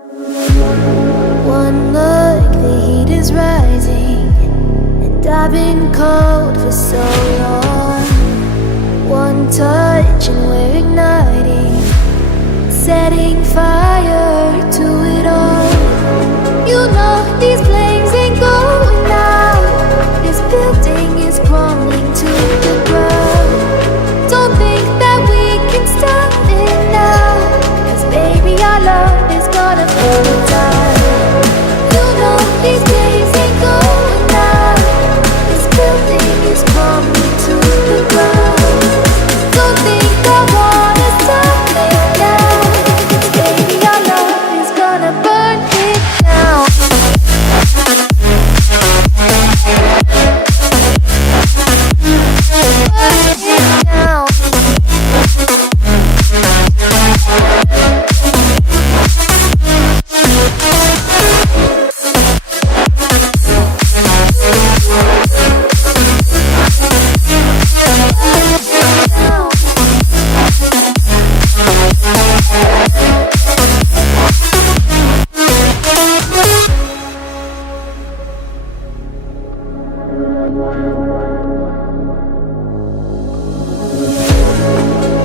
One look, the heat is rising, and I've been cold for so long. One touch and we're igniting, setting fire to it all. You know these flames ain't going out. This building is crumbling to the ground. Don't think that we can stop it now, 'cause baby our love is gonna burn it down. You know these flames ain't going out. This building is crumbling to the ground. Don't think I wanna stop it now, 'cause baby our love is gonna burn it down.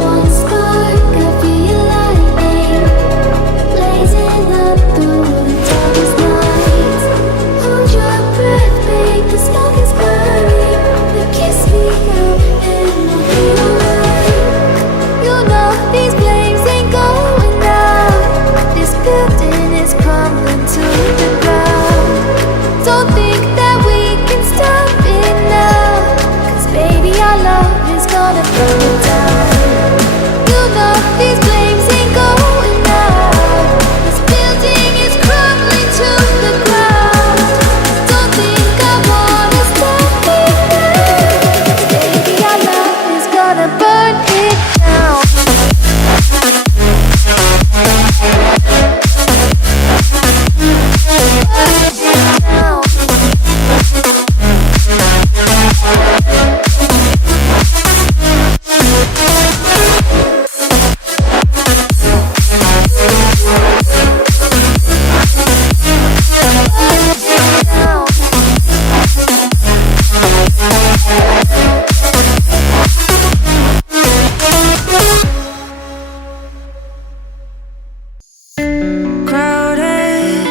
One spark, I feel lightning blazing up through the darkest night. Hold your breath, babe, the smoke is burning. But kiss me now and we'll be alright. You know these flames ain't going out. This building is crumbling to the ground. Don't think that we can stop it now, 'cause baby our love is gonna burn it down. You know these flames ain't going out. This building is crumbling to the ground. Don't think I wanna stop it now, 'cause baby our love is gonna burn it down. Crowded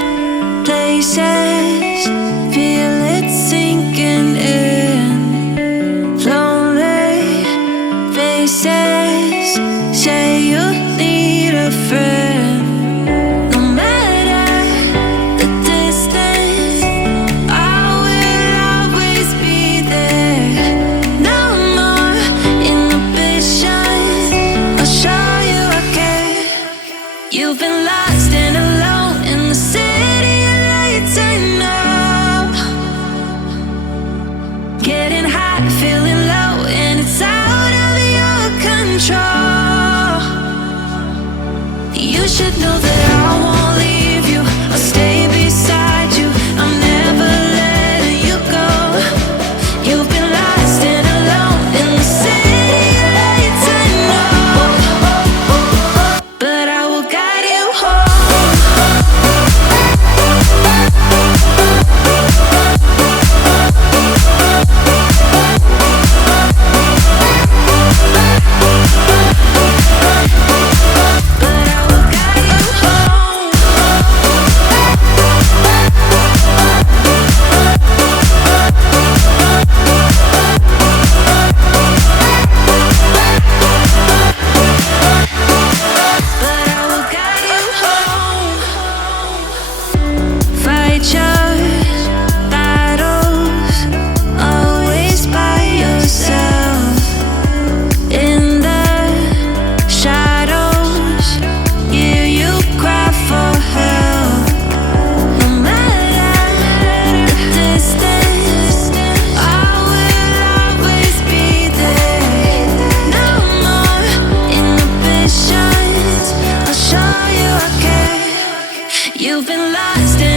places, feel it sinking in. Lonely faces, say you need a friend. No matter the distance, I will always be there. No more inhibition, I'll show you again. You've been lost and alone in the city of lights, I know. Getting hot, feeling low, and it's out of your control. You should know that I won't leave you. I'll stay beside you. I'm never letting you go. You've been lost and alone in the city of lights, I know. But I will guide you home. But I will guide you home. But I will guide you home. Fight your battles, always by yourself. In the shadows, hear you cry for help. No matter the distance, I will always be there. No more inhibitions, I'll show you again. You've been lost in